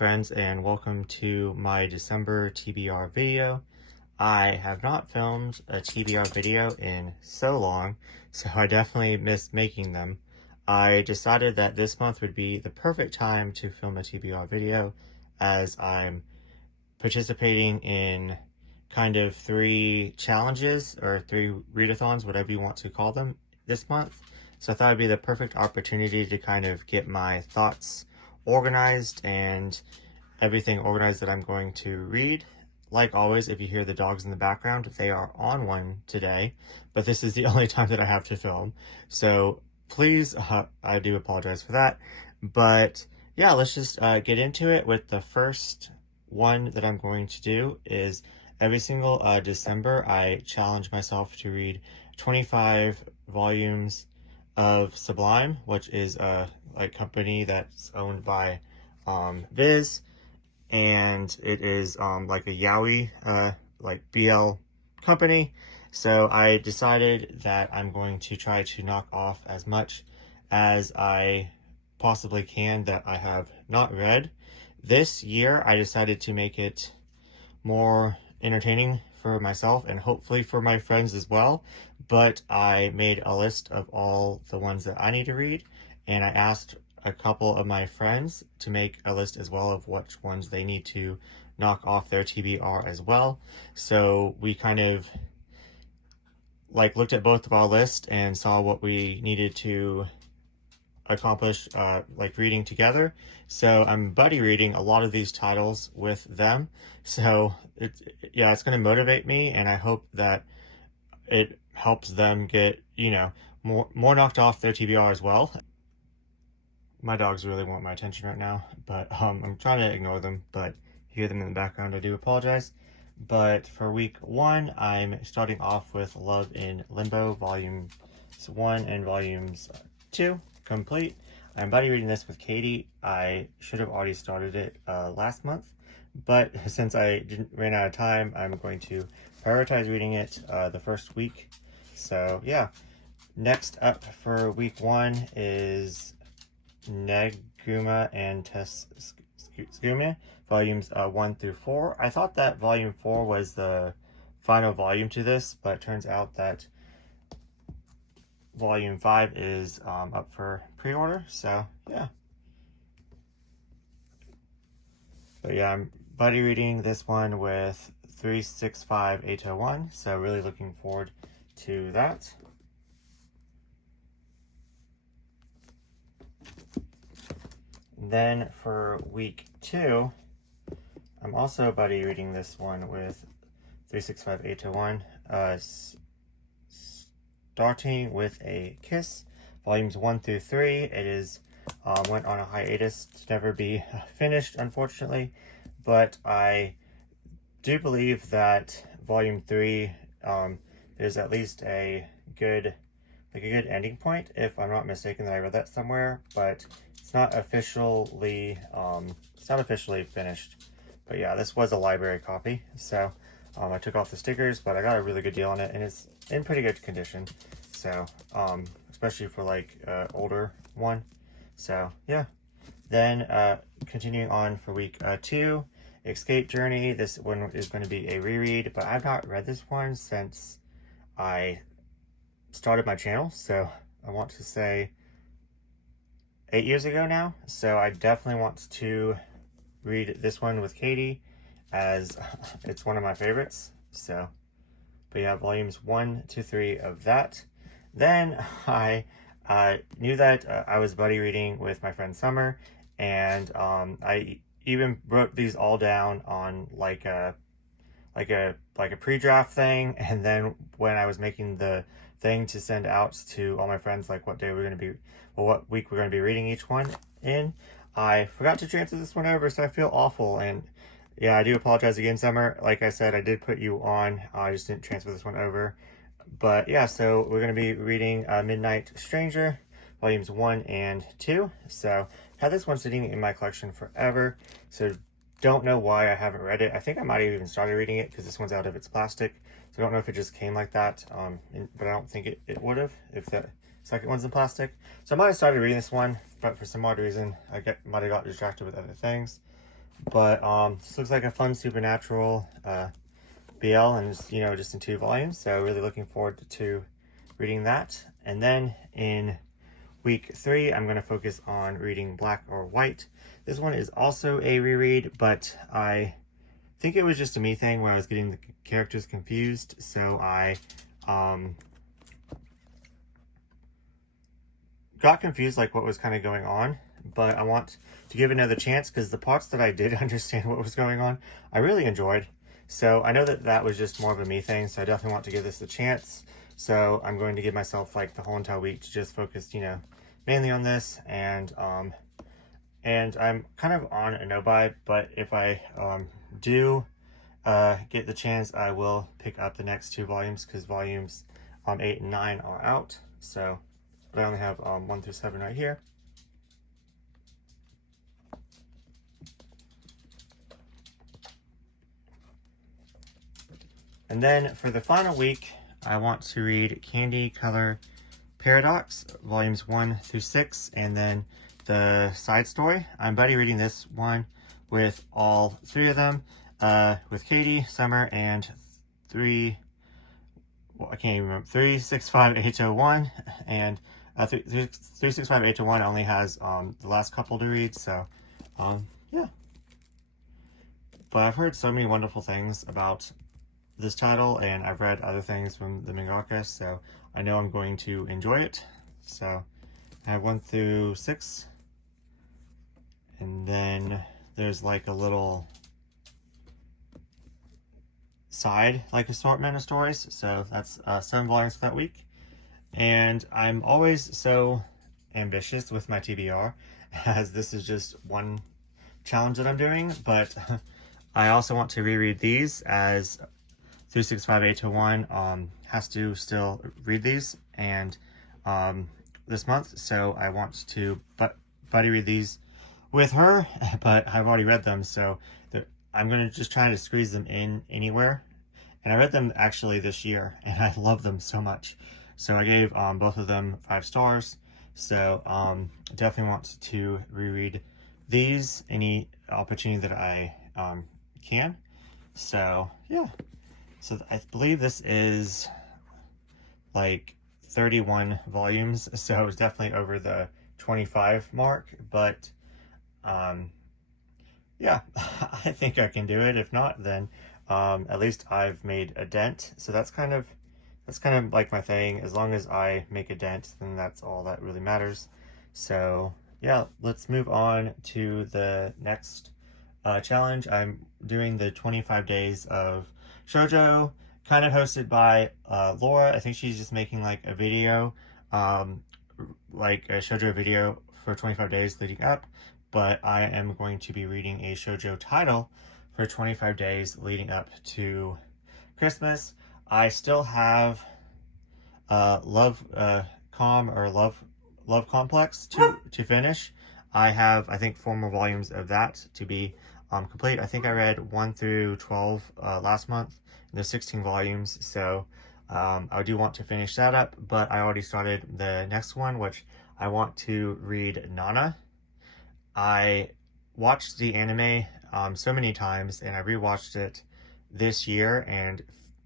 friends, and welcome to my December TBR video. I have not filmed a TBR video in so long, so I definitely missed making them. I decided that this month would be the perfect time to film a TBR video, as I'm participating in kind of 3 challenges or 3 readathons, whatever you want to call them, this month. So I thought it'd be the perfect opportunity to kind of get my thoughts organized and everything organized that I'm going to read. Like always, if you hear the dogs in the background, they are on one today, but this is the only time that I have to film. So please, I do apologize for that. But yeah, let's just get into it with the first one that I'm going to do. Is every single December, I challenge myself to read 25 volumes of Sublime, which is a company that's owned by Viz, and it is like a yaoi like BL company. So I decided that I'm going to try to knock off as much as I possibly can that I have not read. This year I decided to make it more entertaining for myself and hopefully for my friends as well. But I made a list of all the ones that I need to read, and I asked a couple of my friends to make a list as well of which ones they need to knock off their TBR as well. So we kind of looked at both of our lists and saw what we needed to accomplish reading together. So I'm buddy reading a lot of these titles with them. So it's going to motivate me, and I hope that it helps them get, more knocked off their TBR as well. My dogs really want my attention right now, but I'm trying to ignore them, but hear them in the background, I do apologize. But for week 1, I'm starting off with Love in Limbo, volumes 1 and volumes 2 complete. I'm buddy reading this with Katie. I should have already started it last month, but since I ran out of time, I'm going to prioritize reading it the first week. So yeah, next up for week 1 is Neguma and Tetsugumi, volumes 1 through 4. I thought that volume 4 was the final volume to this, but it turns out that volume 5 is up for pre-order. So yeah. But yeah, I'm buddy reading this one with 365801, so really looking forward to that. Then for week 2, I'm also buddy reading this one with 365801, starting with A Kiss, volumes 1 through 3. It is went on a hiatus to never be finished, unfortunately, but I do believe that volume 3 is at least a good ending point, if I'm not mistaken. That I read that somewhere, but it's not officially finished. But yeah, this was a library copy, so I took off the stickers, but I got a really good deal on it, and it's in pretty good condition. So especially for older one. So yeah. Then continuing on for week 2, Escape Journey. This one is going to be a reread, but I've not read this one since I started my channel, so I want to say 8 years ago now. So I definitely want to read this one with Katie, as it's one of my favorites. So, but yeah, volumes 1 to 3 of that. Then I knew that I was buddy reading with my friend Summer, and I even wrote these all down on like a pre-draft thing, and then when I was making the thing to send out to all my friends, like what week we're going to be reading each one in, I forgot to transfer this one over, so I feel awful. And yeah, I do apologize again, Summer. Like I said, I did put you on, I just didn't transfer this one over. But yeah, so we're going to be reading Midnight Stranger, volumes 1 and 2. So I had this one sitting in my collection forever, so don't know why I haven't read it. I think I might have even started reading it because this one's out of its plastic. So I don't know if it just came like that, but I don't think it would have if the second one's in plastic. So I might have started reading this one, but for some odd reason, might have got distracted with other things. But this looks like a fun supernatural BL, and it's, you know, just in 2 volumes. So really looking forward to reading that. And then in week 3, I'm going to focus on reading Black or White. This one is also a reread, but I think it was just a me thing where I was getting the characters confused. So I got confused like what was kind of going on, but I want to give it another chance because the parts that I did understand what was going on, I really enjoyed. So I know that that was just more of a me thing, so I definitely want to give this a chance. So I'm going to give myself like the whole entire week to just focus, you know, mainly on this. And I'm kind of on a no-buy, but if I do get the chance, I will pick up the next 2 volumes because volumes 8 and 9 are out. So, but I only have 1 through 7 right here. And then for the final week, I want to read Candy Color Paradox, volumes 1 through 6, and then the side story. I'm buddy reading this one with all 3 of them, with Katie, Summer, and 365H01, and 365H01 only has the last couple to read, so yeah. But I've heard so many wonderful things about this title, and I've read other things from the mangaka, so I know I'm going to enjoy it. So I have 1 through 6, and then there's like a little side like assortment of stories, so that's 7 volumes for that week. And I'm always so ambitious with my TBR, as this is just one challenge that I'm doing, but I also want to reread these, as 365H01 has to still read these and this month, so I want to buddy read these with her, but I've already read them, so I'm going to just try to squeeze them in anywhere. And I read them actually this year, and I love them so much. So I gave both of them 5 stars. So definitely want to reread these any opportunity that I can. So yeah. So I believe this is like 31 volumes, so it's definitely over the 25 mark, but yeah, I think I can do it. If not, then at least I've made a dent. So that's kind of like my thing. As long as I make a dent, then that's all that really matters. So yeah, let's move on to the next challenge. I'm doing the 25 days of Shojo, kind of hosted by Laura. I think she's just making like a video, like a Shojo video for 25 days leading up, but I am going to be reading a Shojo title for 25 days leading up to Christmas. I still have Love Complex to finish. I have, I think, 4 more volumes of that to be complete. I think I read 1 through 12 last month, and there's 16 volumes, so I do want to finish that up, but I already started the next one, which I want to read Nana. I watched the anime so many times, and I rewatched it this year, and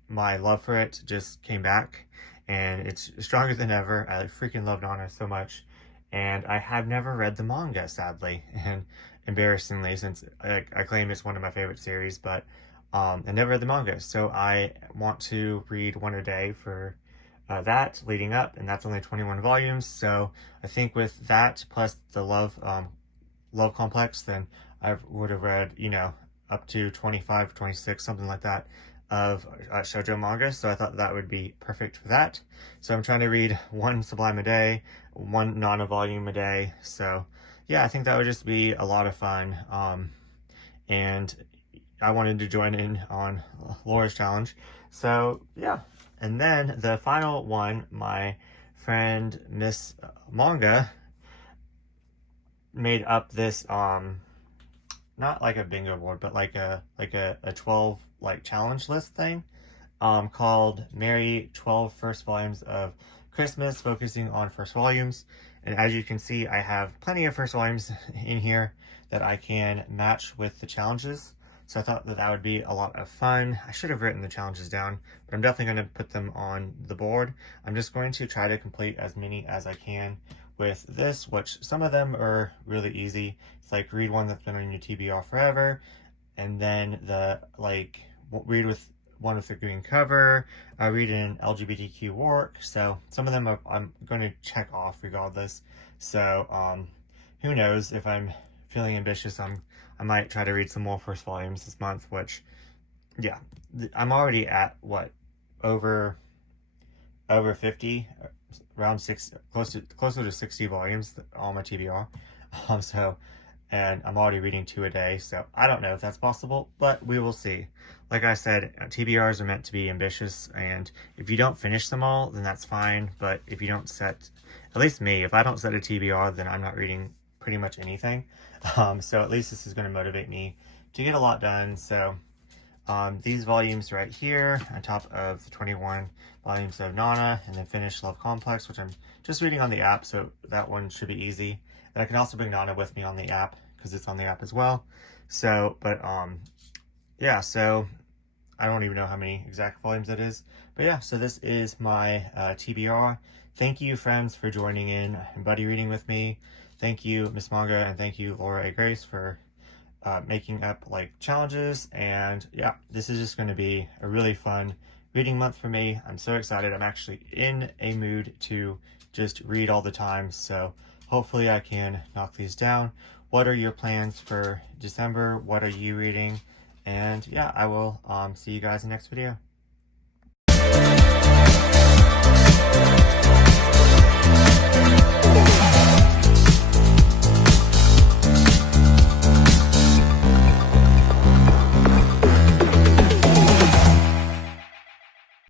my love for it just came back, and it's stronger than ever. I freaking love Nana so much, and I have never read the manga, sadly, and embarrassingly, since I claim it's one of my favorite series, but I never read the manga, so I want to read 1 a day for that leading up, and that's only 21 volumes, so I think with that plus the Love Complex, then I would have read, you know, up to 25, 26, something like that, of shoujo manga, so I thought that would be perfect for that. So I'm trying to read 1 Sublime a day, 1 Nana volume a day, so yeah, I think that would just be a lot of fun, and I wanted to join in on Laura's challenge, so yeah. And then the final one, my friend Miss Manga made up this not like a bingo board, but like a 12 like challenge list thing called Merry 12 First Volumes of Christmas, focusing on first volumes. And as you can see, I have plenty of first volumes in here. that I can match with the challenges. So I thought that that would be a lot of fun. I should have written the challenges down, but I'm definitely going to put them on the board. I'm just going to try to complete as many as I can with this, which some of them are really easy. It's like read one that's been on your TBR forever, and then read with one with a green cover, read an LGBTQ work. So some of them I'm going to check off regardless. So who knows, if I'm feeling ambitious, I might try to read some more first volumes this month, which, yeah, I'm already at what, over 50, around 6, closer to 60 volumes on my TBR. And I'm already reading 2 a day, so I don't know if that's possible, but we will see. Like I said, TBRs are meant to be ambitious, and if you don't finish them all, then that's fine, but if you don't set, at least me, if I don't set a TBR, then I'm not reading pretty much anything. So at least this is going to motivate me to get a lot done. So these volumes right here, on top of the 21 volumes of Nana, and then finish Love Complex, which I'm just reading on the app, so that one should be easy. And I can also bring Nana with me on the app, because it's on the app as well. So, but yeah, so I don't even know how many exact volumes it is. But yeah, so this is my TBR. Thank you, friends, for joining in and buddy reading with me. Thank you, Miss Manga, and thank you, Laura A. Grace, for making up challenges. And yeah, this is just going to be a really fun reading month for me. I'm so excited. I'm actually in a mood to just read all the time. So hopefully I can knock these down. What are your plans for December? What are you reading? And yeah, I will see you guys in the next video.